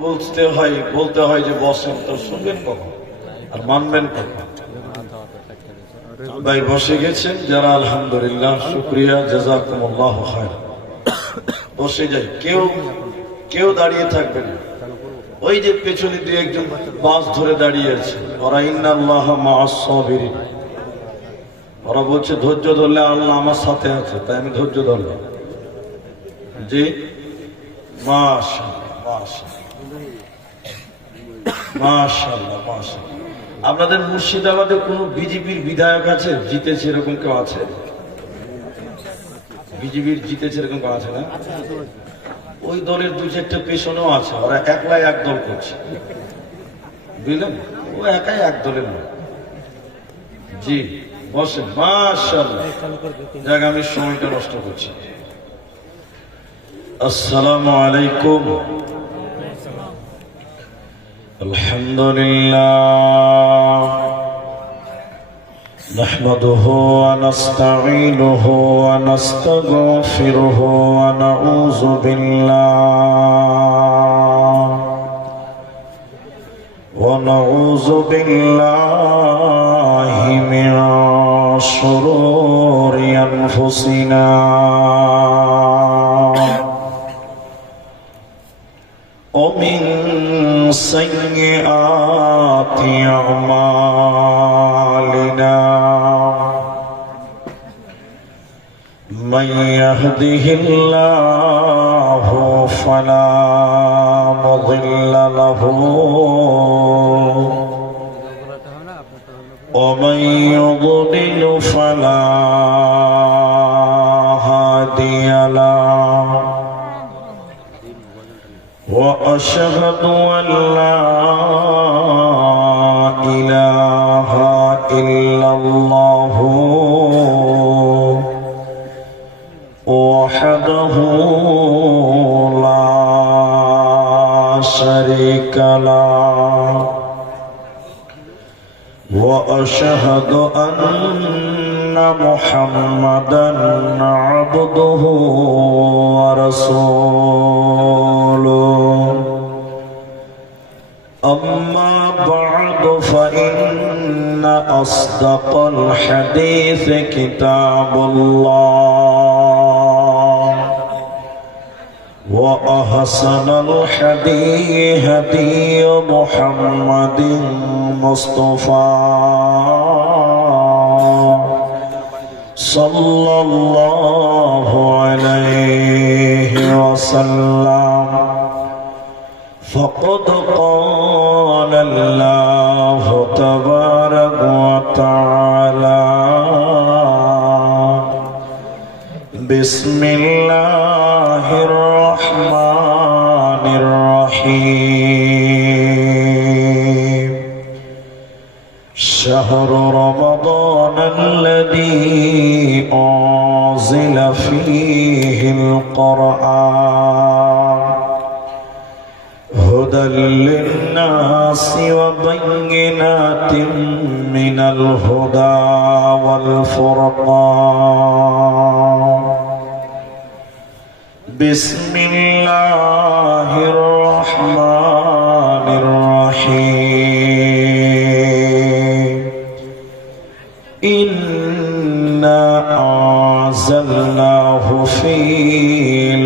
বলতে হয় যে বসেন, তো শুনবেন কখন আর মানবেন কখন? ভাই বসে গেছেন যারা, আলহামদুলিল্লাহ, শুকরিয়া, জাযাকুমুল্লাহ খায়র। বসে যাই, কেউ দাঁড়িয়ে থাকবেন না। ওই যে পেছনে দুই একজন বাস ধরে দাঁড়িয়ে আছে, ওরা ইন্নাল্লাহা মাআস সাবিরিন, ওরা বলছে ধৈর্য ধরলে আল্লাহ আমার সাথে আছে, তাই আমি ধৈর্য ধরলাম। জি, মাশাআল্লাহ মাশাআল্লাহ মাশাআল্লাহ মাশাআল্লাহ। আপনাদের মুর্শিদাবাদে কোন বিজেপির বিধায়ক আছে জিতেছে, এরকম কেউ আছে? বিজেপির জিতেছে এরকম কেউ আছে না? ওই দলের দু চারটা পেছনেও আছে, ওরা একলাই এক দল করছে, বুঝলেন? ও একাই এক দলের লোক। জি বসেন, মাশাআল্লাহ। যাক, আমি সময়টা নষ্ট করছি। আসসালামু আলাইকুম। আলহামদুলিল্লাহ নাহমাদুহু ওয়া নাস্তাঈনুহু ওয়া নাস্তাগফিরুহু ওয়া নাউযু বিল্লাহি মিন শুরুরি আনফুসিনা ومن سيئات أعمالنا من يهده الله فلا مضل له ومن يضلل فلا هادي له وأشهد أن لا إله إلا الله وحده لا شريك له وأشهد أن محمدا عبده ورسوله أما بعد فإن أصدق الحديث كتاب الله وأحسن الحديث هدي محمد مصطفى صلى الله عليه وسلم فقد قال الله تبارك وتعالى بسم الله الرحمن الرحيم شهر رمضان الذي أنزل فيه القرآن هدى للناس وبينات من الهدى والفرقان بسم الله الرحمن الرحيم إنا أنزلناه في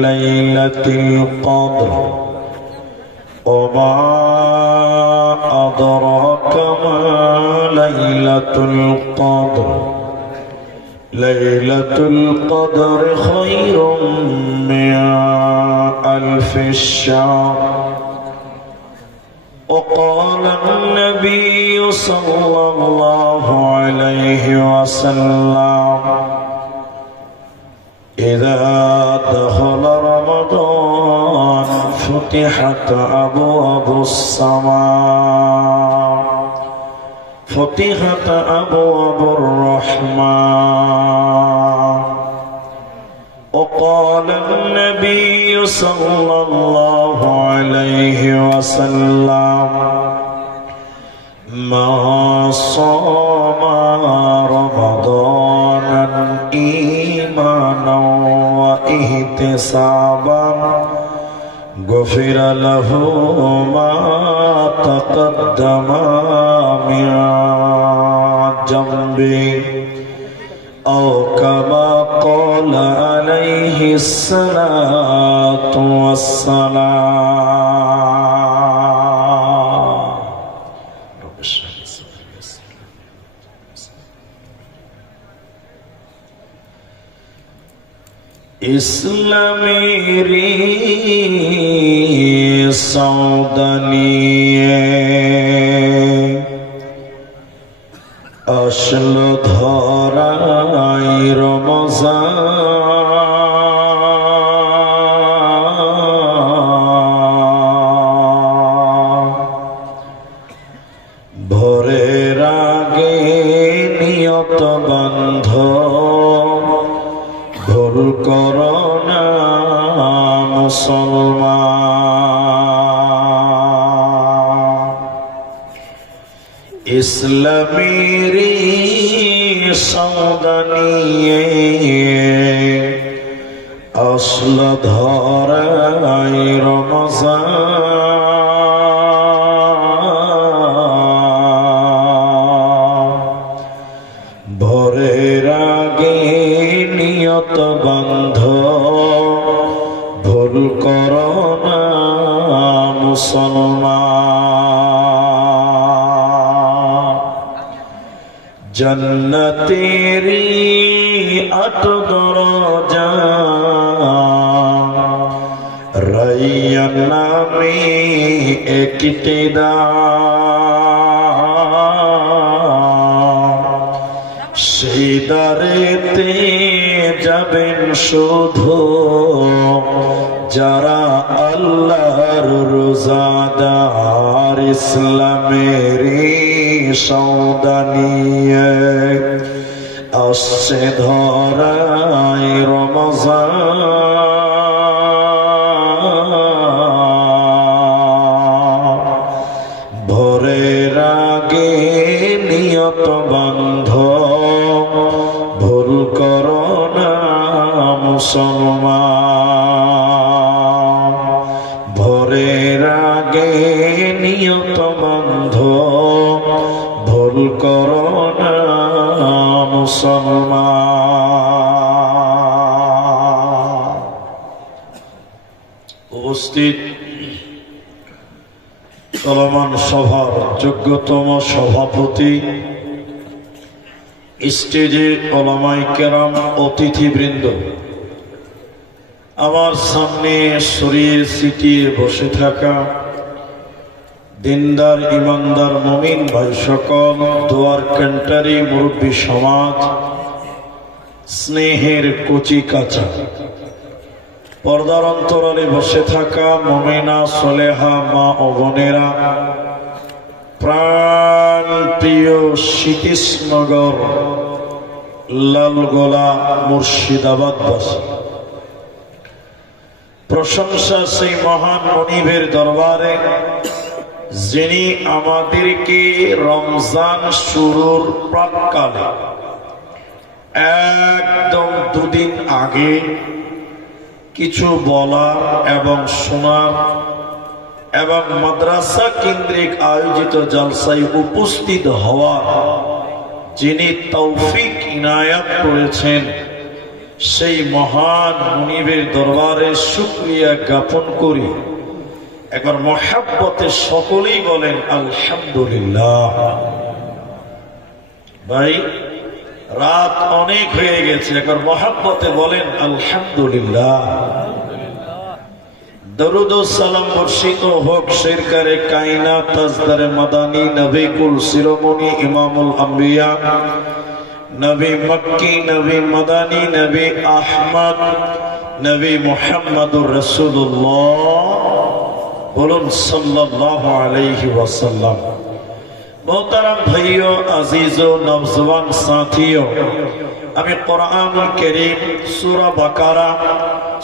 ليلة القدر وما أدراك ما ليلة القدر ليلة القدر خير من 1000 شهر وقال النبي صلى الله عليه وسلم إذا دخل رمضان فتحت أبواب السماء فتحت أبواب الرحمن وقال النبي صلى الله عليه وسلم ما صام رمضان إيمانا واحتسابا غفر له تقدم من جنبي أو كما قال عليه الصلاة والسلام. ইসলামেরই সৌদানিয়ে আসল ধরাই রমজান, ভোরের আগে নিয়ত বন্ধ ভুল করো না মুসলমান। ইসলামেরই সৌদানিয়ে আসল ধরাই রমজান, ভোরের আগে নিয়ত বন্ধ ভুল করো না মুসলমান। জন্নতেরি আট দরজা রাইয়ান নামে একটি দ্বার, সেই দ্বারেতে যাবেন শুধু যারা আল্লাহর রোজাদার। ইসলামেরই সৌদানিয়ে আসছে ধরাই রমজান, ভোরের আগে নিয়ত বন্ধ ভুল করো না মুসলমান, ভোরের আগে নিয়ত বন্ধ ভুল করো না মুসলমান। উপস্থিত চলমান সভার যোগ্যতম সভাপতি, স্টেজে ওলামায়ে কেরাম, অতিথিবৃন্দ, আমার সামনে সরিয়ে ছিটিয়ে বসে থাকা দিনদার ইমানদার মুমিন ভাই সকল, দোয়ার কান্টারি মুরব্বী সমাজ, স্নেহের কচি কাঁচা, পর্দার অন্তরালে বসে থাকা মুমিনা সলেহা মা ও বোনেরা, প্রাণ প্রিয় সতীশনগর লালগোলা মুর্শিদাবাদবাসী, প্রশংসা সেই মহান মনিবের দরবারে যিনি আমাদেরকে রমজান শুরুর প্রাক্কালে একদম দুদিন আগে কিছু বলার এবং শোনার এবং মাদ্রাসা কেন্দ্রিক আয়োজিত জলসায় উপস্থিত হওয়ার যিনি তৌফিক ইনায়াত করেছেন, সেই মহান মুনিবের দরবারে শুকরিয়া জ্ঞাপন করি। একবার মহাব্বতে সকলেই বলেন আলহামদুলিল্লাহ। ভাই, রাত অনেক হয়ে গেছে, একবার মহাব্বতে বলেন আলহামদুলিল্লাহ। দরুদ ও সালাম বর্ষিত হোক সরকারে কায়নাত তাজদারে মাদানী নবী কুল শিরোমণি ইমামুল আম্বিয়া নবী মক্কি নবী মাদানী নবী আহমদ নবী মুহাম্মদুর রাসূলুল্লাহ, বলুন সাল্লাল্লাহু আলাইহি ওয়াসাল্লাম। মোহতারাম ভাইও, আজিজো, নওজওয়ান সাথীও, আমি কোরআনুল কারীম সূরা বাকারা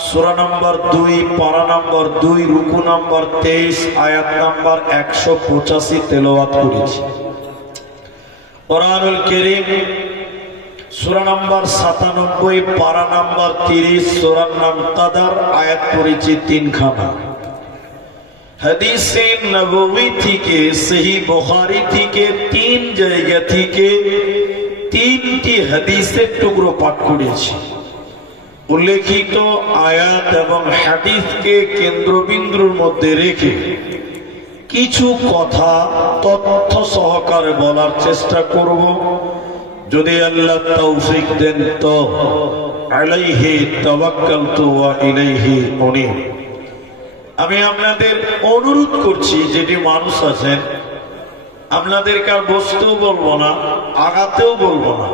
সূরা নম্বর 2 পারা নম্বর 2 রুকু নম্বর 23 আয়াত নম্বর 185 তেলাওয়াত করেছি। কোরআনুল কারীম সূরা নম্বর 97 পারা নম্বর 30 সূরার নাম কাদার আয়াত করেছি 3 খানা। হাদিসে নববী থেকে সহিহ বুখারী থেকে 3 জায়গা থেকে 3টি হাদিসের টুকরো পাঠ করেছি। উল্লেখিত আয়াত এবং হাদিসকে কেন্দ্রবিন্দুর মধ্যে রেখে কিছু কথা তথ্য সহকারে বলার চেষ্টা করব। যদি আল্লাহ তৌফিক দেন তো আলাইহি তাওয়াক্কালতু ওয়া ইলাইহি উনীব। আমি আপনাদের অনুরোধ করছি, যেটি মানুষ আছেন আপনাদেরকে আর বসতেও বলবো না, আগাতেও বলবো না।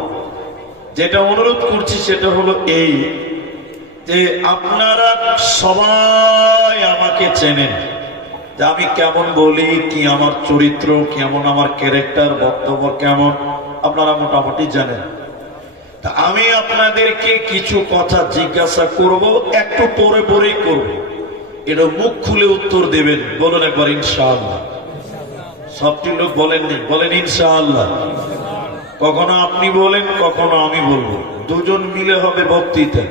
যেটা অনুরোধ করছি সেটা হলো এই যে আপনারা সবাই আমাকে চেনেন, যে আমি কেমন বলি, কি আমার চরিত্র কেমন, আমার ক্যারেক্টার, বক্তব্য কেমন, আপনারা মোটামুটি জানেন। তা আমি আপনাদেরকে কিছু কথা জিজ্ঞাসা করব, একটু পরে পরেই করব। এটা মুখ খুলে উত্তর দেবেন। বলুন একবার ইনশাআল্লাহ। সবটি লোক বলেননি, বলেন ইনশাআল্লাহ। কখনো আপনি বলেন, কখনো আমি বলবো, দুজন মিলে হবে বক্তৃতা।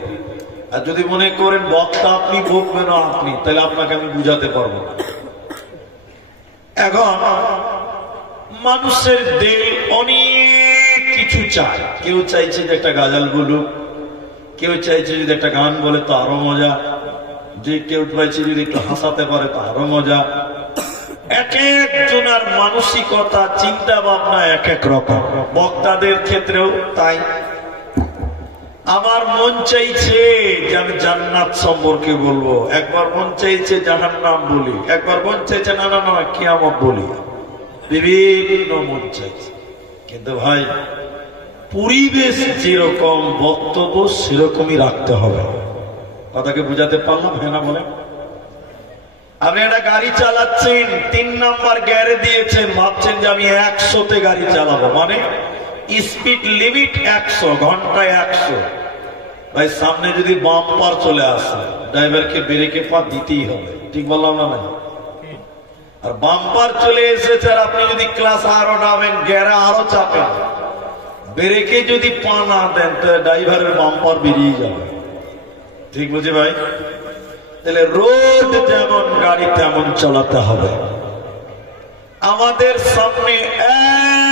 আর যদি মনে করেন বক্তা আপনি, বকবেন আপনি, তাহলে আপনাকে আমি বুঝাতে পারবো না। এখন মানুষের দিল অনেক কিছু চায়। কেউ চাইছে যে একটা গাজাল বলুক, কেউ চাইছে যদি একটা গান বলে তো আরো মজা, যে কেউ চাইছে যদি একটু হাসাতে পারে তো আরো মজা। এক একজনের মানসিকতা, চিন্তা ভাবনা এক এক রকম। বক্তাদের ক্ষেত্রেও তাই। আমার মন চাইছে যে আমি জান্নাত সম্পর্কে বলবো, একবার মন চাইছে জাহান্নাম বলি, একবার মন চাইছে না না না কিয়ামত বলি, বিভিন্ন মন চাইছে। কিন্তু ভাই, পরিবেশ যেরকম বক্তব্য সেরকমই রাখতে হবে। কথাকে বুঝাতে পারলাম? হ্যাঁ না বলেন? আপনি একটা গাড়ি চালাচ্ছেন, 3 নাম্বার গিয়ারে দিয়েছেন, ভাবছেন যে আমি 100-তে গাড়ি চালাবো, মানে স্পিড লিমিট 100, ঘন্টায় 100। ভাই সামনে যদি বাম্পার চলে আসে, ড্রাইভারকে ব্রেকে পা দিতেই হবে। ঠিক বললাম না ভাই? আর বাম্পার চলে এসেছে আর আপনি যদি ক্লাস আরো নামেন, গিয়ারে আরো চাপেন, ব্রেকে যদি পা না দেন তাহলে ড্রাইভারের বাম্পার বেরিয়ে যাবে। ঠিক বুঝি ভাই? তাহলে রোড যেমন গাড়ি তেমন চালাতে হবে। আমাদের সামনে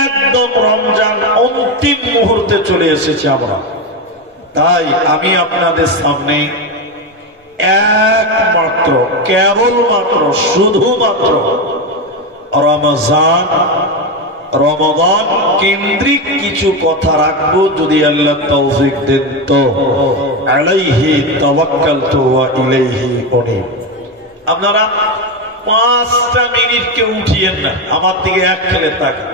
একদম রমজান অন্তিম মুহূর্তে চলে এসেছে আমরা। তাই আমি আপনাদের সামনে একমাত্র, কেবলমাত্র, শুধুমাত্র রমজান কেন্দ্রিক কিছু কথা রাখবো, যদি আল্লাহ তৌফিক দেন তো। আলাইহি তাওয়াক্কালতু ওয়া ইলাইহি উনীব। আপনারা 5টা মিনিট কে উঠিয়েন না, আমার দিকে এক খেলে তাকান।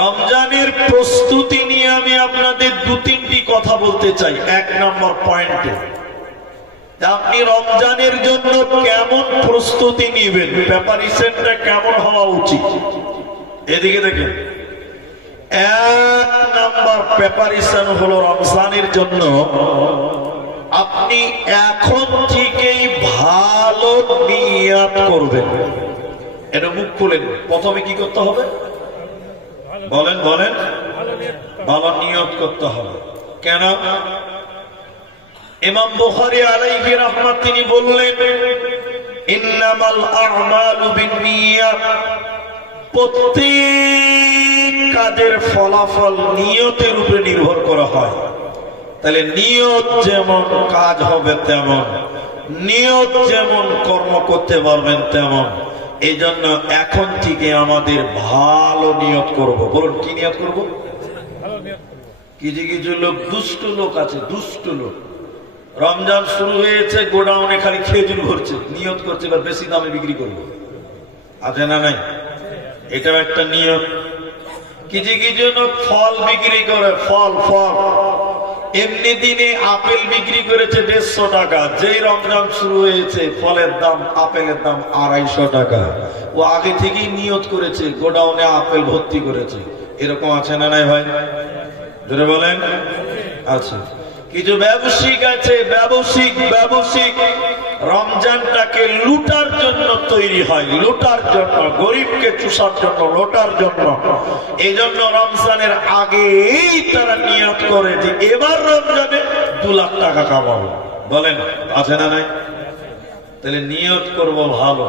রমজানের প্রস্তুতি নিয়ে আমি আপনাদের 2-3টি কথা বলতে চাই। 1 নম্বর পয়েন্টে, আপনি রমজানের জন্য কেমন প্রস্তুতি নিবেন, প্রিপারেশনটা কেমন হওয়া উচিত। এদিকে দেখেন, 1 নম্বর প্রিপারেশন হলো রমজানের জন্য আপনি এখন থেকেই ভালো নিয়ত করবেন। এটা মুখ খুলেন। প্রথমে কি করতে হবে বলেন? বলেন। ভালো নিয়ত করতে হবে। কেন? ইমাম বুখারী আলাইহি রাহমাত তিনি বললেন, ইন্নামাল আ'মালু বিন্নিয়াত। প্রত্যেক কাজের ফলাফল নিয়তের উপরে নির্ভর করা হয়। তাহলে নিয়ত যেমন কাজ হবে তেমন, নিয়ত যেমন কর্ম করতে পারবেন তেমন। এই জন্য এখন থেকে আমাদের ভালো নিয়ত করব। বলুন কি নিয়ত করব? কিছু কিছু লোক, দুষ্ট লোক আছে, দুষ্ট লোক, রমজান শুরু হয়েছে, গোডাউনে খালি খেজুর ভরছে, নিয়ত করছে এবার বেশি দামে বিক্রি করবো। আছে না নাই? এটাও একটা নিয়ত। কিছু কিছু লোক ফল বিক্রি করে, ফল ফল এমনি দিনে আপেল বিক্রি করেছে 150 টাকা। যেই রমজান শুরু হয়েছে ফলের দাম, আপেলের দাম 250 টাকা। ও আগে থেকেই নিয়ত করেছে, গোডাউনে আপেল ভর্তি করেছে। এরকম আছে না নাই ভাই? জোরে বলেন। আছে। কিছু ব্যবসায়িক আছে, ব্যবসায়িক রমজানটাকে লুটার জন্য তৈরি হয়, লুটার জন্য, গরিবকে চুষার জন্য, লোটার জন্য। এই জন্য রমজানের আগেই তারা নিয়ত করে যে এবার রমজানে 2 লাখ টাকা কামাবো। বলেন আছে না নাই? তাহলে নিয়ত করব ভালো।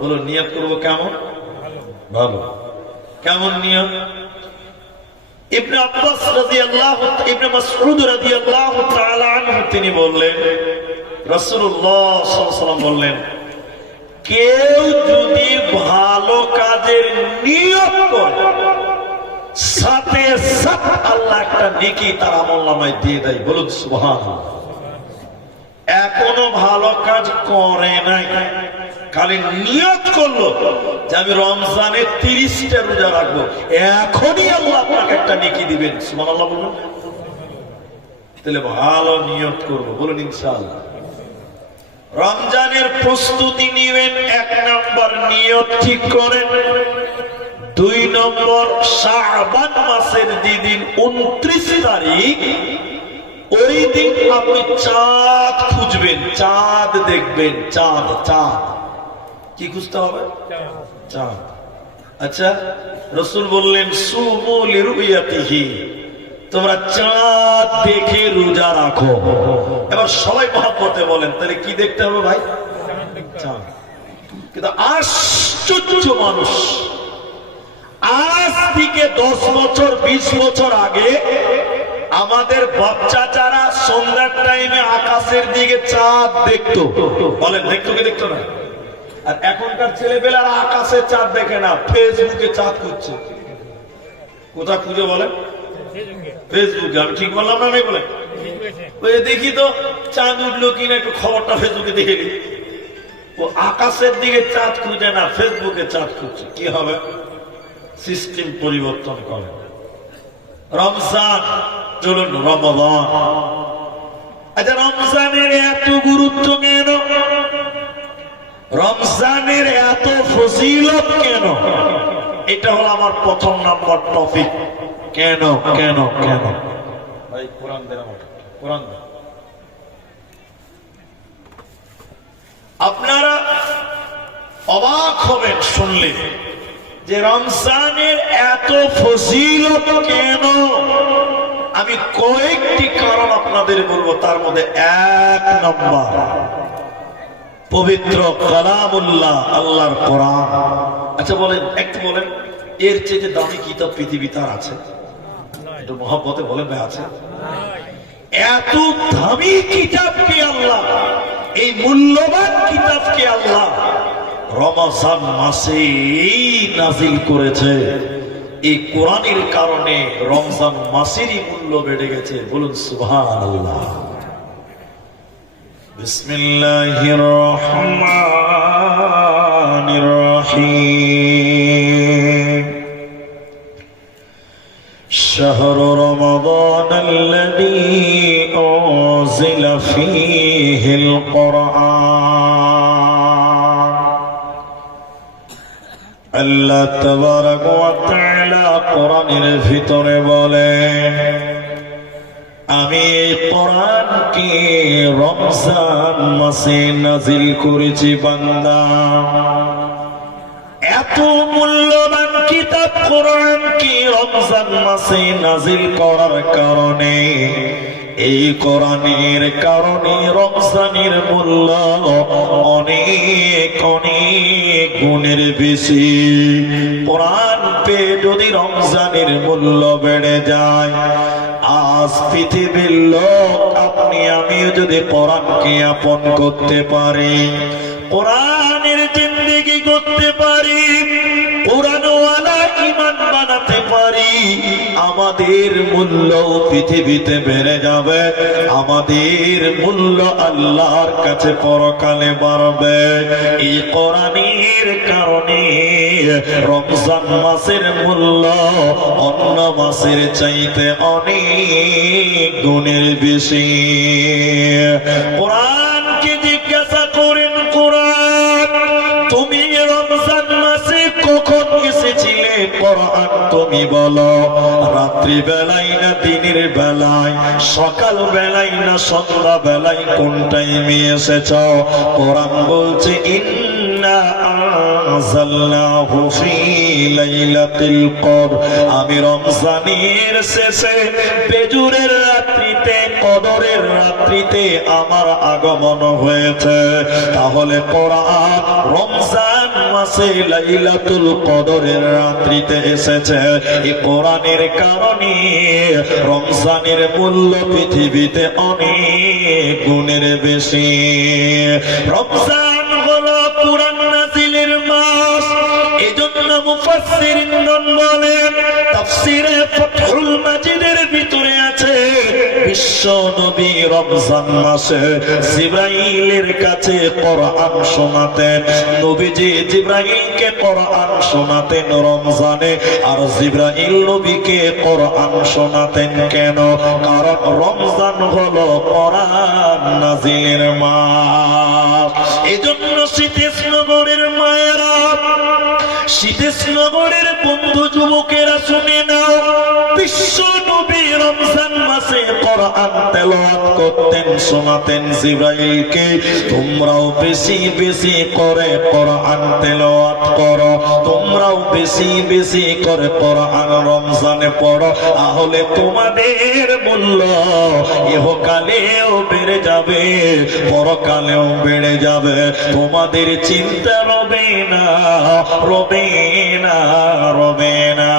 বলো নিয়ত করব কেমন? ভালো। কেমন নিয়ত? ইবনে আব্বাস রাদিয়াল্লাহু ইবনে মাসউদ রাদিয়াল্লাহু তাআলা আনহু তিনি বললেন, রাসূলুল্লাহ সাল্লাল্লাহু আলাইহি ওয়াসাল্লাম বললেন, কেউ যদি ভালো কাজের নিয়ত করে সাথে সাথে আল্লাহ একটা নেকি তার আমলনামায় দিয়ে দেয়। বলুন সুবহানাল্লাহ। এখনো ভালো কাজ করে নাই, খালি নিয়ত করলো যে আমি রমজানে 30টা রোজা রাখবো, এখনই আল্লাহ আপনাকে একটা নেকি দিবেন। সুবহানাল্লাহ বলুন। তাহলে ভালো নিয়ত করবো, বলুন ইনশাআল্লাহ। রমজানের প্রস্তুতি নিবেন, 1 নম্বর নিয়ত ঠিক করেন। 2 নম্বর শাবান মাসের যেদিন 29 তারিখ, ওই দিন আপনি চাঁদ খুঁজবেন, চাঁদ দেখবেন। চাঁদ চাঁদ কি খুঁজতে হবে? চাঁদ। আচ্ছা, রাসূল বললেন সুমু লিরুয়াতিহি, তোমরা চাঁদ দেখে রোজা রাখো। এবার সবাই মহব্বতে বলেন, তাহলে কি দেখতে হবে ভাই? চাঁদ। কিন্তু আশ্চর্য মানুষ, আজ থেকে 10 বছর 20 বছর আগে আমাদের বাচ্চা যারা সন্ধ্যার টাইমে আকাশের দিকে চাঁদ দেখতো, বলেন দেখতো কি দেখতো না? আর এখনকার ছেলেপেলারা আকাশে চাঁদ দেখে না, ফেসবুকে চাঁদ খুঁজছে। কোথা খুঁজে বলেন? ফেসবুকে। আমি ঠিক বললাম না? আমি বলেন ওই দেখি তো চাঁদ উঠলো কিনা, একটু খবরটা ফেসবুকে দেখে নি। ও আকাশের দিকে চাঁদ খুঁজে না, ফেসবুকে চাঁদ খুঁজছে। কি হবে? সিস্টেম পরিবর্তন করে। রমজান, চলুন রমাদান। আচ্ছা, রমজানের এত গুরুত্ব কেন? রমজানের এত ফজিলত কেন? এটা হলো আমার 1 নম্বর টপিক। কেন কেন কেন? ভাই কোরআন দেন আমাকে, কোরআন দেন। আপনারা অবাক হবেন শুনলে যে রমজানের এত ফজিলত কেন। আমি কয়েকটি কারণ আপনাদের বলবো, তার মধ্যে 1 নম্বর পবিত্র কালামুল্লাহ, আল্লাহর কোরআন। আচ্ছা বলেন, একটু বলেন, এর চেয়ে দামি কিতাব পৃথিবীতে আর আছে? একটু মহব্বতে বলেন ভাই, আছে? এত দামি কিতাবকে আল্লাহ, এই মূল্যবান কিতাবকে আল্লাহ রমজান মাসে নাজিল করেছে। এই কোরআনের কারণে রমজান মাসেরই মূল্য বেড়ে গেছে। বলুন সুবহানাল্লাহ। বিসমিল্লাহির রহমানির রহিম। শাহরু রমাদানাল্লাযী উনজিলা ফীহিল কুরআন। আল্লাহ তাবারাক ওয়া তাআলা কোরআনের ভিতরে বলেন, আমি এই কোরআনকে রমজান মাসে নাজিল করেছি বান্দা। এত মূল্যবান কিতাব কোরআনকে রমজান মাসে নাজিল করার কারণে, এই কোরআনের কারণে রমজানের মূল্য অনেক অনেক গুণের বেশি। কোরআন পেয়ে যদি রমজানের মূল্য বেড়ে যায়, আজ পৃথিবীর লোক আপনি আমিও যদি কোরআনকে আপন করতে পারি, কোরআনের জিন্দেগি করতে পারি, কোরআনওয়ালা ঈমান বানাতে পারি, আমাদের মূল্য পৃথিবীতে বেড়ে যাবে, আমাদের মূল্য আল্লাহর কাছে পরকালে বাড়বে। এই কোরআনের কারণে রমজান মাসের মূল্য অন্য মাসের চাইতে অনেক গুণের বেশি। কোরআনকে জিজ্ঞাসা করেন, কোরআন তুমি রমজান মাসে কখন এসেছিলে? কোরআন তুমি বলো, রাত্রি বেলায় না দিনের বেলায়, সকাল বেলায় না সন্ধ্যা বেলায়, কোন টাইমে এসেছ? কোরআন বলছে ইন্না আনজালনাহু ফী লাইলাতিল কদর। আমি রমজানের শেষে বেজুরের রাত্রিতে কদরের রাত্রিতে আমার আগমন হয়েছে। তাহলে কোরআন রমজান মাসে লাইলাতুল কদরের রাত্রিতে এসেছে। এই কোরআনের কারণে রমজানের মূল্য পৃথিবীতে অনেক গুণের বেশি। রমজান হলো কোরআন নাজিলের মাস। এজন্য মুফাসসিরিনগণ বলেন, তাফসীরে ফাতহুল মাজিদের ভিতরে আছে, বিশ্ব নবী রমজান মাসে জিবরাইলের কাছে কোরআন শোনাতেন। নবীজি জিবরাইলকে কোরআন শোনাতেন রমজানে, আর জিবরাইল নবীকে কোরআন শোনাতেন। কেন? কারণ রমজান হলো কোরআন নাজিলের মাস। এজন্য শীতেশনগরের মায়েরা, শীতেশনগরের বন্ধু যুবকেরা শুনে নাও, বিশ্ব নবী রমজান মাসে কোরআন তেলাওয়াত করতেন, শোনাতেন জিবরাইলকে। তোমরাও বেশি বেশি করে কোরআন তেলাওয়াত করো, তোমরাও বেশি বেশি করে কোরআন রমজানে পড়ো, তাহলে তোমাদের মূল্য ইহকালেও বেড়ে যাবে, পরকালেও বেড়ে যাবে। তোমাদের চিন্তা রবে না, রবে না, রবে না।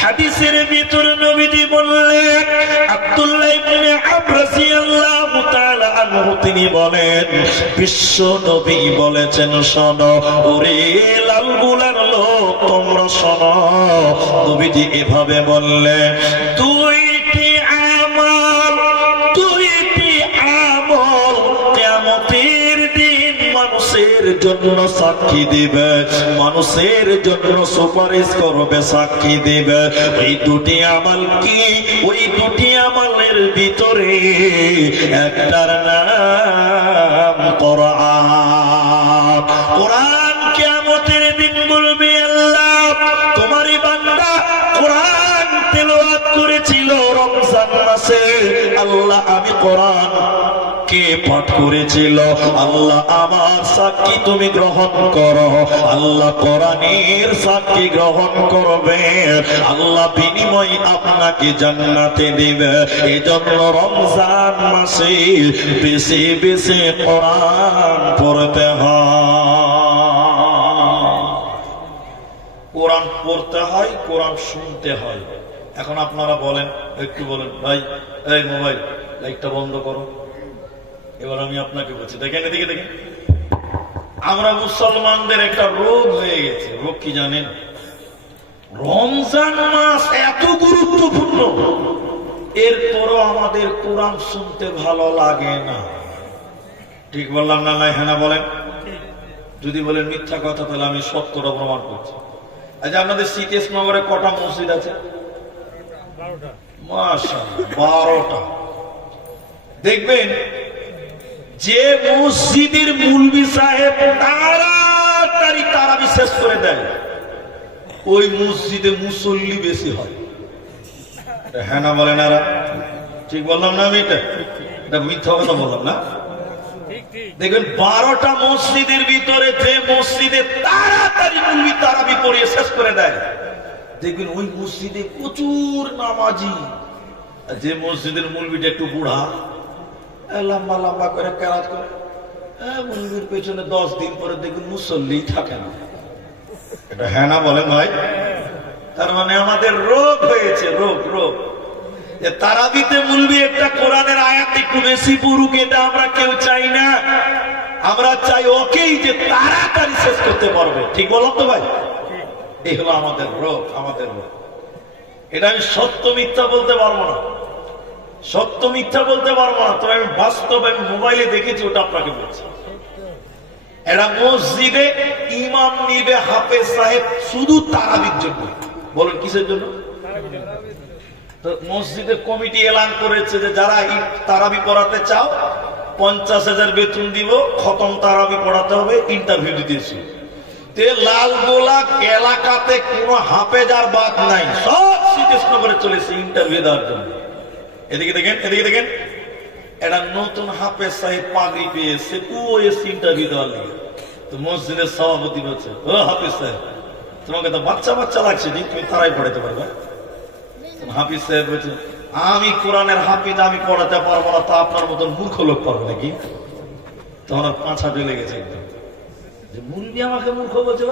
হাদিসের ভিতর নবীজি বললেন, আব্দুল্লাহ ইবনে আমর রাদিয়াল্লাহু তাআলা আনহু তিনি বলেন, বিশ্ব নবী বলেছেন, শোনো ওরে লালগুলার লোক, তোমরা শোনো। নবীজি এভাবে বললেন, দুইটি আমল, দুইটি আমল কিয়ামতের দিন মানুষের জন্য সাক্ষী দিবে, মানুষের জন্য সুপারিশ করবে, সাক্ষী দিবে। ওই দুটি আমল কি? ওই দুটি আমলের ভিতরে একটার নাম কোরআন। কোরআন কিয়ামতের দিন বলবে, আল্লাহ তোমারই বান্দা কোরআন তেলাওয়াত করেছিল রমজান মাসে, আল্লাহ আমি কোরআন কে পাঠ করেছিল, আল্লাহ আমার সাক্ষী তুমি গ্রহণ করো। আল্লাহ কোরআনের সাক্ষী গ্রহণ করবে, আল্লাহ বিনিময় আপনাকে জান্নাতে দিবে। এজন্য রমজান মাসে বেশি বেশি কোরআন পড়তে হয়। কোরআন পড়তে হয়, কোরআন শুনতে হয়। এখন আপনারা বলেন, একটু বলেন, ভাই এই মোবাইল লাইটটা বন্ধ করো। এবার আমি আপনাকে বলছি, দেখেন এদিকে দেখেন, আমরা মুসলমানদের একটা রোগ হয়ে গেছে। রোগ কি জানেন? রমজান মাস এত গুরুত্বপূর্ণ, এরপরও আমাদের কোরআন শুনতে ভালো লাগে না। ঠিক বললাম না? হ্যাঁ না বলেন? যদি বলেন মিথ্যা কথা, তাহলে আমি সত্যটা প্রমাণ করছি। আচ্ছা, আপনাদের শীতেশনগরে কটা মসজিদ আছে? মাশাআল্লাহ, 12টা। দেখবেন যে মসজিদের মুলবি সাহেব তাড়াতাড়ি তারাবি শেষ করে দেয়, ওই মসজিদে মুসল্লি বেশি হয়। হ্যাঁ না বলেন? আর ঠিক বললাম না? আমি এটা মিথ্যা কথা বললাম না? দেখবেন 12টা মসজিদের ভিতরে যে মসজিদে তাড়াতাড়ি মুলবি তারাবি পড়িয়ে শেষ করে দেয়, দেখবেন ওই মসজিদে প্রচুর নামাজি। যে মসজিদের মুলবিটা একটু বুড়া, লম্বা লম্বা করে কেরাত করে, মুলবির পেছনে 10 দিন পরে দেখুন মুসল্লি থাকে না। এটা হ্যাঁ না বলেন ভাই? তার মানে আমাদের রোগ হয়েছে, রোগ রোগ। তারাবিতে মুলবি একটা কোরআনের আয়াত একটু বেশি পড়ুক, এটা আমরা কেউ চাই না। আমরা চাই ওকেই যে তাড়াতাড়ি শেষ করতে পারবে। ঠিক বলো তো ভাই? এই হলো আমাদের রোগ, আমাদের রোগ। এটা আমি সত্য মিথ্যা বলতে পারবো না, সত্য মিথ্যা বলতে পারবো না, তবে আমি বাস্তব, আমি মোবাইলে দেখেছি, ওটা আপনাকে বলছি। এরা মসজিদে ইমাম নিবে হাফেজ সাহেব শুধু তারাবির জন্য। বলেন কিসের জন্য? তো মসজিদে কমিটি এলান করেছে যে যারা তারাবি পড়াতে চাও 50,000 বেতন দিব, খতম তারাবি পড়াতে হবে, ইন্টারভিউ দিতেছি। লালগোলা এলাকাতে কোন হাফেজ আর বাদ নাই, সব শীতেশনগরে চলেছে ইন্টারভিউ দেওয়ার জন্য। এদিকে দেখেন, এদিকে দেখেন, এটা নতুন হাফেজ সাহেব পাগড়ি পেয়েছে, ও এসে ইন্টারভিউ দেওয়ার লিগে। তো মসজিদের সভাপতি বলছে, ও হাফেজ সাহেব তোমাকে তো বাচ্চা বাচ্চা লাগছে, তুমি তারাই পড়াতে পারবে? হাফিজ সাহেব বলছে, আমি কোরআনের হাফিজ, আমি পড়াতে পারবো না, তা আপনার মতন মূর্খ লোক পারবে নাকি? তখন আর পাঁচা ঢেলে গেছে একদম, যে মুরবি আমাকে মূর্খ বলছে।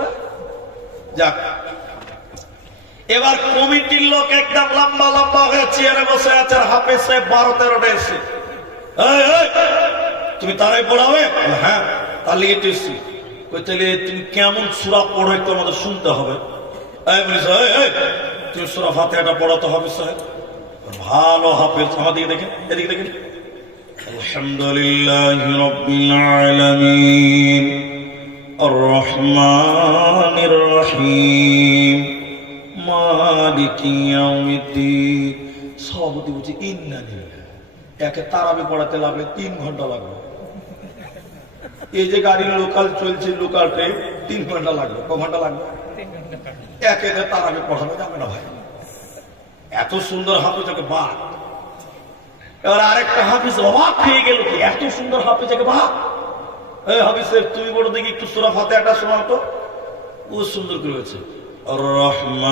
যাক, এবার কমিটির লোক একদম লম্বা লম্বা হয়ে চেয়ারে বসে আছে, আর হাফেজ সাহেব 12-13টা এসছে। তুমি তারাই পড়াবে? হ্যাঁ, তার লিগে তো এসছি। তাহলে তুমি কেমন সূরা পড়ো একটু আমাদের শুনতে হবে। তুমি সূরা ফাতিহাটা পড়াতে হবে সাহেব। ভালো হাফেজ, আমাদিকে দেখেন, এদিকে দেখেন। আলহামদুলিল্লাহি রাব্বিল আলামিন আর রহমানির রহিম মালিকি ইয়াউমিদ্দিন। সভাপতি বলছে ইন্নালিল্লাহ। একে তারাবি পড়াতে লাগলে 3 ঘন্টা লাগবে। এই যে গাড়ির লোকাল চলছে, লোকাল ট্রেন, 3 ঘন্টা লাগবে। ক ঘন্টা লাগবে? একে তারাবি পড়ানো যাবে না ভাই। এত সুন্দর হাফিজ ওকে বাদ। এবার আরেকটা হাফিজ অবাক হয়ে গেল, কি এত সুন্দর হাফিজ একে বাদ। এই হাফিজ সাহেব, তুমি বলো দেখি একটু সূরা ফাতিহাটা শোনাও তো। ও সুন্দর করে হয়েছে। রহমান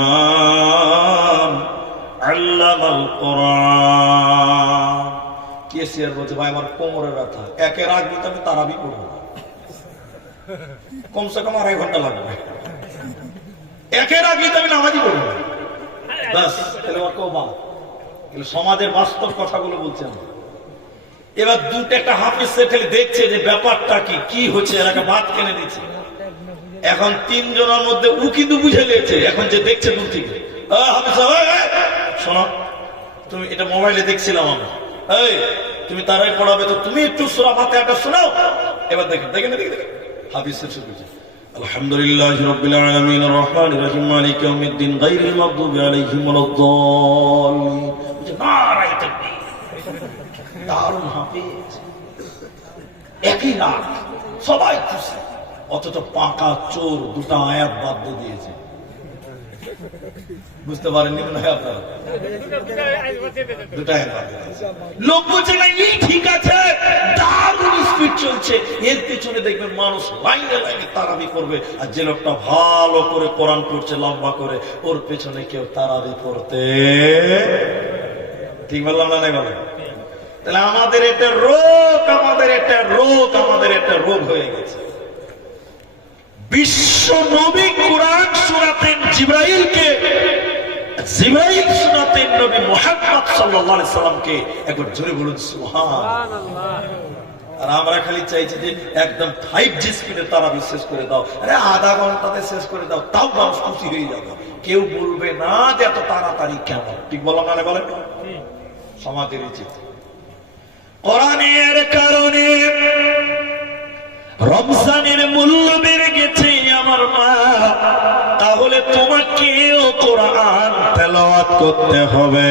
আল্লামাল কোরআন। কেসিআর বলছে ভাই আমার কোমরে ব্যথা, একে রাগ দিতে আমি তারাবি পড়বো না, কমসে কম 2.5 ঘন্টা লাগবে। একে রাগ দিতে আমি নামাজই পড়বো না। বাস, সমাজের বাস্তব কথাগুলো বলছেন। এবার একটা হাফিজ খেলে দেখছে যে ব্যাপারটা কি হচ্ছে, এলাকা ভাত কেনে দিচ্ছে। এখন 3 জনের মধ্যে ও কিন্তু বুঝে নিয়েছে, এখন যে দেখছে দূর থেকে, হাফিজ শোনো, তুমি এটা মোবাইলে দেখছিলাম আমি, তুমি তারাই পড়াবে, তো তুমি একটু সূরা ফাতিহাটা শোনাও। এবার দেখেন দেখেন দেখেন হাফিজ শুরু করছে। আলহামদুলিল্লাহি রাব্বিল আলামিন আর রহমানির রহিম মালিকি ইয়াউমিদ্দিন গায়রিল মাগদুবি আলাইহিম ওয়ালাদ-দাল্লিন। নারায়ে তাকবীর। দারুণ হাফিজ, একই না, সবাই খুশি। অথচ পাকা চোর 2টা আয়াত বাদ দিয়ে দিয়েছে। বুঝতে পারেননি মনে হয় আপনারা? 2টা আয়াত বাদ দিয়ে দিয়েছে। লোক বলছে না এই ঠিক আছে, দারুণ স্পিড চলছে। এর পিছনে দেখবেন মানুষ লাইনে লাইনে তারাবি করবে, আর যে লোকটা ভালো করে কোরআন পড়ছে লম্বা করে, ওর পেছনে কেউ তারাবি পড়তে। ঠিক বললাম না? নাই বলেন? তাহলে আমাদের এটা রোগ, আমাদের এটা রোগ, আমাদের এটা রোগ হয়ে গেছে। বিশ্ব নবী কোরআন শোনাতেন জিবরাইলকে, জিবরাইল শোনাতেন নবী মুহাম্মদ সাল্লাল্লাহু আলাইহি সাল্লামকে। একবার জোরে বলুন সুবহানাল্লাহ। আর আমরা খালি চাইছি যে একদম 5G স্পিডে তারাবি শেষ করে দাও, আরে আধা ঘন্টাতে শেষ করে দাও, তাও মানুষ খুশি হয়ে যাবে। কেউ বলবে না যে এত তাড়াতাড়ি কেন। ঠিক বললাম না? বলেন। সমাজের উচিত কোরআনের কারণে রমজানের মূল্য বেড়ে গেছে আমার মা। তাহলে তোমাকেও কোরআন তেলাওয়াত করতে হবে।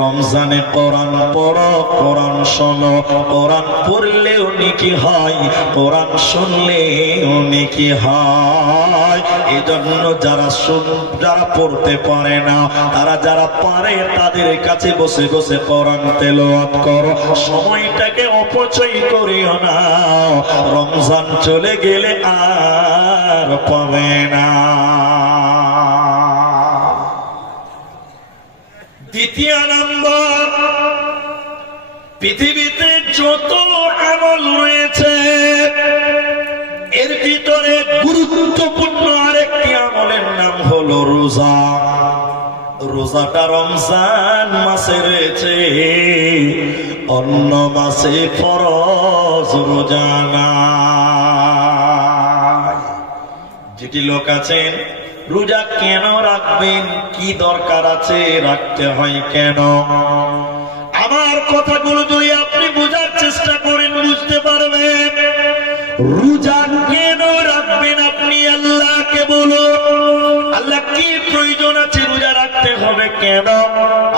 রমজানে কোরআন পড়ো, কোরআন শোনো। কোরআন পড়লেও নেকি হয়, কোরআন শুনলেও নেকি হয়। এজন্য যারা পড়তে পারে না, তারা যারা পারে তাদের কাছে বসে বসে কোরআন তেলাওয়াত করো। সময়টাকে অপচয় করিও না, রমজান চলে গেলে আর পাবে না। দ্বিতীয় নম্বর, পৃথিবীতে যত আমল রয়েছে এর ভিতরে গুরুত্বপূর্ণ আরেকটি আমলের নাম হলো রোজা। রোজাটা রমজান মাসে রয়েছে, অন্য মাসে ফরজ রোজা নাই। যেটি লোক আছেন রোজা কেন রাখবেন, কি দরকার আছে, রাখতে হয় কেন, আমার কথাগুলো যদি আপনি বোঝার চেষ্টা করেন বুঝতে পারবেন। রোজা কেন রাখবেন আপনি আল্লাহকে বলুন, আল্লাহ কি প্রয়োজন আছে রোজা রাখতে হবে কেন?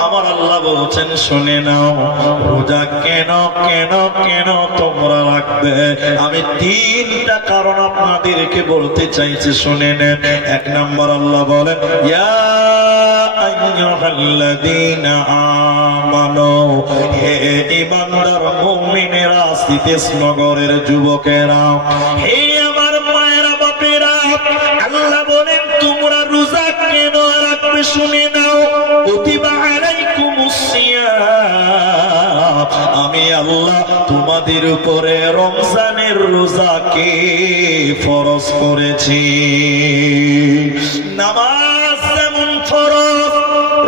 আমার আল্লাহ বলছেন শুনে নাও, রোজা কেন কেন কেন তোমরা রাখবে। আমি 3টা কারণ আপনাদেরকে বলতে চাইছি, শুনে নেন। 1 নম্বর, আল্লাহ বলেন ইয়া আইয়ুহাল্লাযীনা আমানু, হে ঈমানদার মুমিনেরা, শীতেশনগরের যুবকেরা, হে আমার মায়েরা বাপেরা, আল্লাহ বলেন তোমরা রোজা কেন রাখবে শুনে নাও। কুতিবা আলাইকুমুস সিয়াম তোমাদের উপরে রমজানের রোজাকে ফরজ করেছি। নামাজ যেমন ফরজ,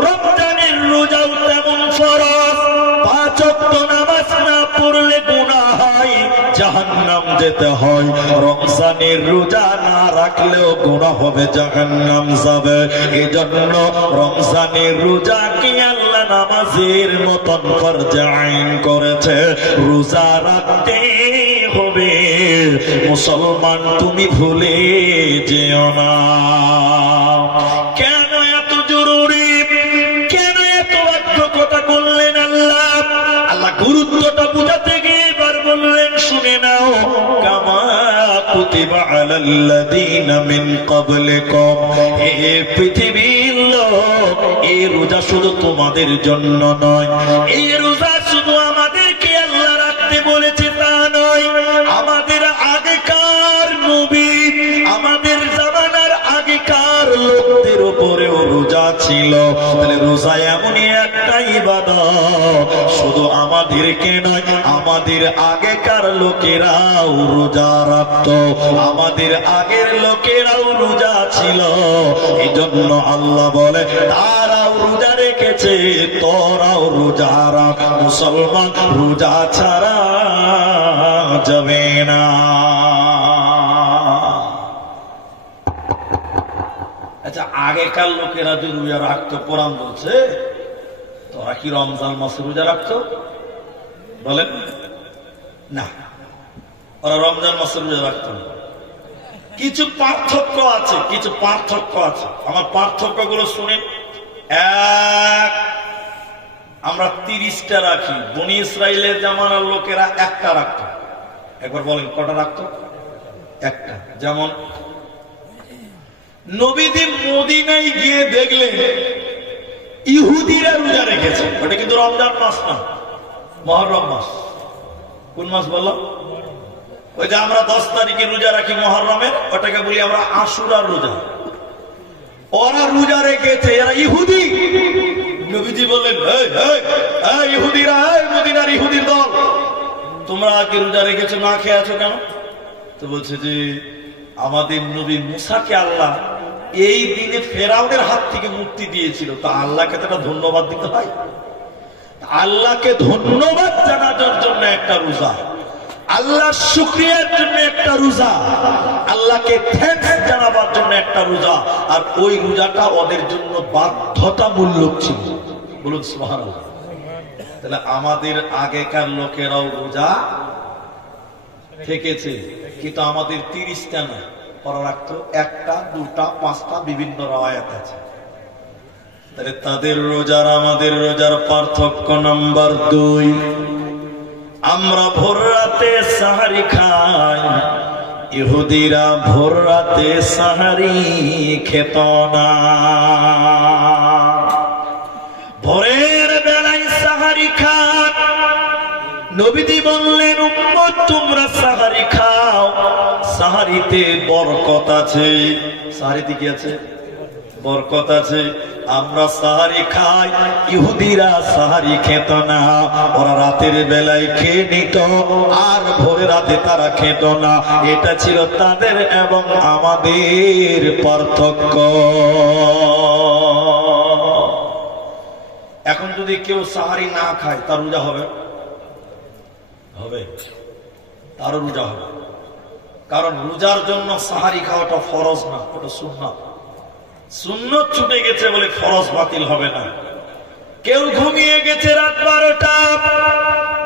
রমজানের রোজাও তেমন ফরজ। 5 ওয়াক্ত নামাজ না পড়লে গুনাহ হয়, জাহান্নাম যেতে হয়। রমজানের রোজা না রাখলেও গুনাহ হবে, জাহান্নাম যাবে। এজন্য রমজানের রোজাকে আল্লাহ নামাজের মতন ফরজ আইন করেছে, রোজা রাখতে হবে। মুসলমান তুমি ভুলে যেও না। কেন এত জরুরি, কেন এত বাধ্যকতা করলেন আল্লাহ? আল্লাহ গুরুত্বটা বুঝাতে গিয়ে এবার বললেন, শুনে নাও, কামা কুতিবা আলাল্লাযীনা মিন ক্বাবলিকুম। হে পৃথিবীর লোক, এই রোজা শুধু তোমাদের জন্য নয়, এই রোজা শুধু আমাদেরকে আল্লাহ রাখতে বলেছে তা নয়, আমাদের আগেকার নবী, আমাদের জামানার আগেকার লোকদের উপরেও রোজা ছিল। তাহলে রোজা এমনই একটা ইবাদত, শুধু আমাদেরকে নয়, আমাদের আগেকার লোকেরাও রোজা রাখত, আমাদের আগের লোকেরাও রোজা ছিল। এই জন্য আল্লাহ বলে, তারাও রোজা রেখেছে, তোরাও রোজা রাখ। মুসলমান রোজা ছাড়া যাবে না। আচ্ছা, আগেকার লোকেরা যে রোজা রাখতো, কোরআন বলছে, তোরা কি রমজান মাসে রোজা রাখতো? বলেন না, ওরা রমজান মাসে রোজা রাখতো না। কিছু পার্থক্য আছে, কিছু পার্থক্য আছে। আমার পার্থক্য গুলো শুনেন। এক, আমরা 30টা রাখি, বনি ইসরাইলের জামানার লোকেরা একটা রাখতো। একবার বলেন, কটা রাখতো? একটা। যেমন নবীজি মদিনায় গিয়ে দেখলেন ইহুদিরা রোজা রেখেছে। ওটা কিন্তু রমজান মাস না, মুহররম মাস। কোন মাস বললাম? ওই যে আমরা 10 তারিখে রোজা রাখি মুহররমের, ওটাকে বলি আমরা আশুরার রোজা। ওরা রোজা রেখেছে, এরা ইহুদি। নবীজি বললেন, এই ইহুদিরা, এই মদিনার ইহুদির দল, তোমরা আজকে রোজা রেখেছো, না খেয়ে আছো কেন? তো বলছে যে আমাদের নবী মুসাকে আল্লাহ এই দিনে ফেরাউনের হাত থেকে মুক্তি দিয়েছিল, তা আল্লাহকে তো ধন্যবাদ দিতে হয়। আল্লাহকে ধন্যবাদ জানানোর জন্য একটা রোজা, আল্লাহর শুকরিয়ার জন্য একটা রোজা, আল্লাহকে থ্যাঙ্কস জানাবার জন্য একটা রোজা। আর ওই রোজাটা ওদের জন্য বাধ্যতামূলক ছিল। বলুন সুবহানাল্লাহ। তাহলে আমাদের আগেকার লোকেরাও রোজা থেকেছে, কিন্তু আমাদের 30টা না, ওরা রাখতো 1টা, 2টা, 5টা, বিভিন্ন রাওয়ায়াত আছে। তাহলে তাদের রোজার আমাদের রোজার পার্থক্য নাম্বার 2, আমরা ভোর রাতে সাহারি খাই, ইহুদিরা ভোর রাতে সাহারি খেত না। ভোরের বেলায় সাহারি খান। নবীজি বললেন, উম্মত তোমরা সাহারি খাও, সাহারিতে বরকত আছে। সাহারিতে কি আছে? বরকত আছে। আমরা সাহারি খাই, ইহুদিরা সাহারি খেত না। ওরা রাতের বেলায় খেয়ে নিত, আর ভোরে রাতে তারা খেত না। এটা ছিল তাদের এবং আমাদের পার্থক্য। এখন যদি কেউ সাহারি না খায়, তার রোজা হবে? হবে, তারও রোজা হবে। কারণ রোজার জন্য সাহারি খাওয়াটা ফরজ না, ওটা সুন্নাত। সুন্নত ছুটে গেছে বলে ফরজ বাতিল হবে না। কেউ ঘুমিয়ে গেছে রাত 12টা,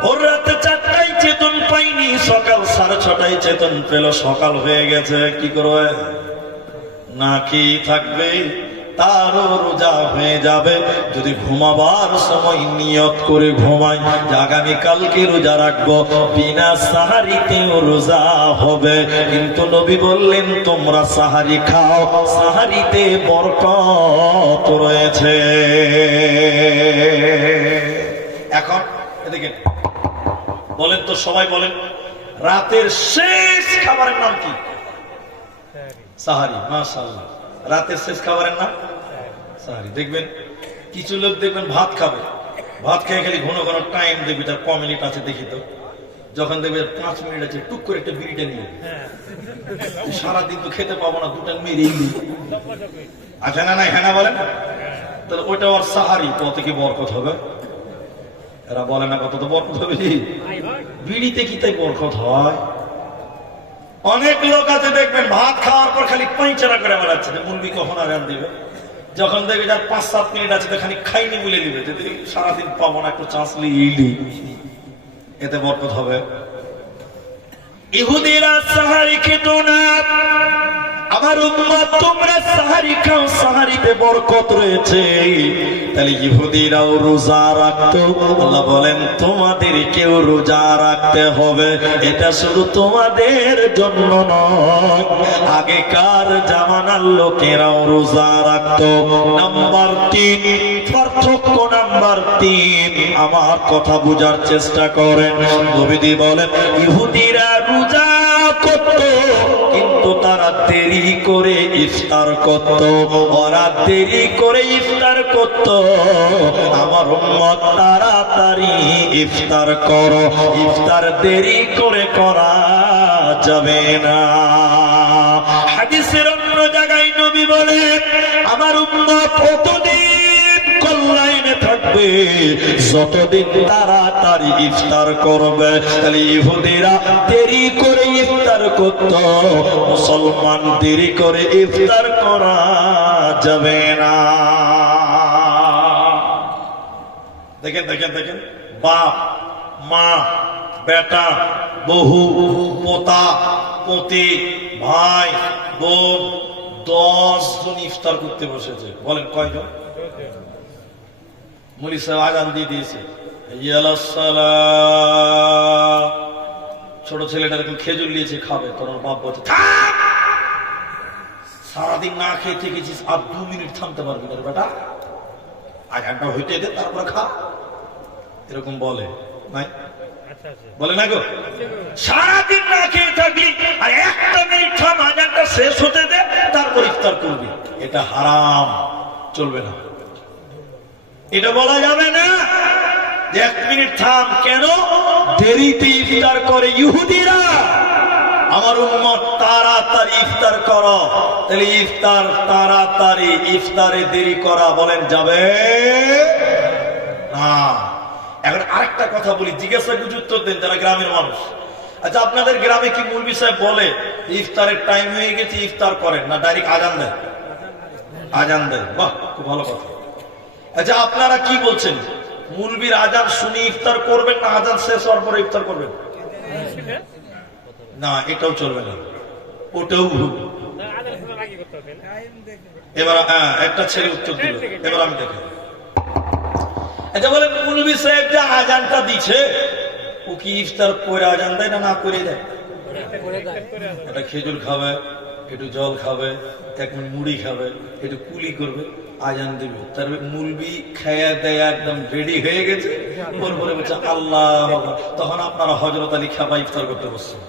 ভোর রাতে 4টায় চেতন পাইনি, সকাল 6:30টায় চেতন পেল, সকাল হয়ে গেছে, কি করবে? না কি থাকবে? তারও রোজা হয়ে যাবে। যদি ঘুমাবার সময় নিয়ত করে ঘুমাই যে আগামীকালকে রোজা রাখবো, বিনা সাহারিতেও রোজা হবে। কিন্তু নবী বললেন, তোমরা সাহারি খাও, সাহারিতে বরকত রয়েছে। এখন এদিকে বলেন তো, সবাই বলেন, রাতের শেষ খাবারের নাম কি? সাহারি। মাশাআল্লাহ, রাতের শেষ খাবারের নাম সাহারি। দেখবেন কিছু লোক দেখবেন ভাত খাবে, ভাত খেয়ে খালি ঘন ঘন টাইম দেখবি, তার ক মিনিট আছে দেখি তো। যখন দেখবে 5 মিনিট আছে টুক করে একটা বিড়িটা নিয়ে সারাদিন তো খেতে পাবো না, দুটা মেরেই দিই। আচ্ছা না হ্যাঁ না বলেন, তাহলে ওইটা ওর সাহারি, কত কি বরকত হবে? এরা বলে না কত তো বরকত হবে। বিড়িতে কি তাই বরকত হয়? অনেক লোক আছে দেখবেন ভাত খাওয়ার পর খালি পাঁচরা করে বেড়াচ্ছে যে মুরগি কখন আজান দিবে। যখন দেখবে যার 5-7 মিনিট আছে তো খালি খাইনি বলে দিবে, যদি সারাদিন পাবো না একটু চান্স লিলি, এতে বরকত হবে। ইহুদিরা সাহারি খেত না, আমার উম্মত তোমরা সাহারি খাও, সাহারিতে বরকত রয়েছে। তাহলে ইহুদিরাও রোজা রাখতো, আল্লাহ বলেন তোমাদেরকেও রোজা রাখতে হবে। এটা শুধু তোমাদের জন্য নয়, আগেকার জামানার লোকেরাও রোজা রাখতো। নাম্বার 3, পার্থক্য নাম্বার 3, আমার কথা বোঝার চেষ্টা করেন। নবীজি বলেন ইহুদিরা রোজা করত কিন্তু তারা দেরি করে ইফতার করত, ওরা দেরি করে ইফতার করত। আমার উম্মত তাড়াতাড়ি ইফতার করো, ইফতার দেরি করে করা যাবে না। হাদিসের অন্য জায়গায় নবী বলেন আমার উম্মত কতদিন কল্যাণে থাকবে যতদিন তাড়াতাড়ি ইফতার করবে। তাহলে ইহুদিরা দেরি করে ইফতার করত, মুসলমান দেরি করে ইফতার করা যাবে না। দেখেন দেখেন দেখেন, বাপ মা বেটা বহু পোতা পতি ভাই বোন 10 জন ইফতার করতে বসেছে। বলেন কয়জন? মুলি সাহেব আজান দিয়ে দিয়েছে, ছোট ছেলেটা এরকম খেজুর নিয়েছে খাবে, তোর বাপ বলছে সারাদিন না খেয়ে থেকেছিস, আর 2 মিনিট থামতে পারবি না বেটা, আজানটা হইতে দে তারপরে খা। এরকম বলে নাই? বলে না গো? সারাদিন না খেয়ে থাকলি আর 1 মিনিট থাম, আজানটা শেষ হতে দে তারপর ইফতার করবি, এটা হারাম, চলবে না। এটা বলা যাবে না যে 1 মিনিট থাম। কেন? দেরিতে ইফতার করে ইহুদিরা। আমার উম্মত তাড়াতাড়ি ইফতার করো, তাহলে ইফতার তাড়াতাড়ি, ইফতারে দেরি করা বলেন যাবে না। এখন আরেকটা কথা বলি, জিজ্ঞাসা করে উত্তর দেন যারা গ্রামের মানুষ। আচ্ছা আপনাদের গ্রামে কি মুলবি সাহেব বলে ইফতারের টাইম হয়ে গেছে ইফতার করেন, না ডাইরেক্ট আজান দেয়? আজান দেয়, বাহ খুব ভালো কথা। আচ্ছা আপনারা কি বলছেন, মুলবির আজান শুনে ইফতার করবেন না আজান শেষ হওয়ার পরে ইফতার করবেন? না এটাও চলবে না, ওটাও ভুল। এবার একটা ছেলে উত্তর দিল, এবার আমি দেখি। আচ্ছা বলে মুলবি সাহেব যে আজানটা দিচ্ছে ও কি ইফতার করে আজান দেয় না না করে দেয়? এটা খেজুর খাবে, একটু জল খাবে, 1 মিনিট মুড়ি খাবে, একটু কুলি করবে, আজান দিবে। তার মুলবি খায়া দেয়া একদম রেডি হয়ে গেছে, পরে বলছে আল্লাহ, তখন আপনারা হযরত আলী খাবা ইফতার করতে বসছেন।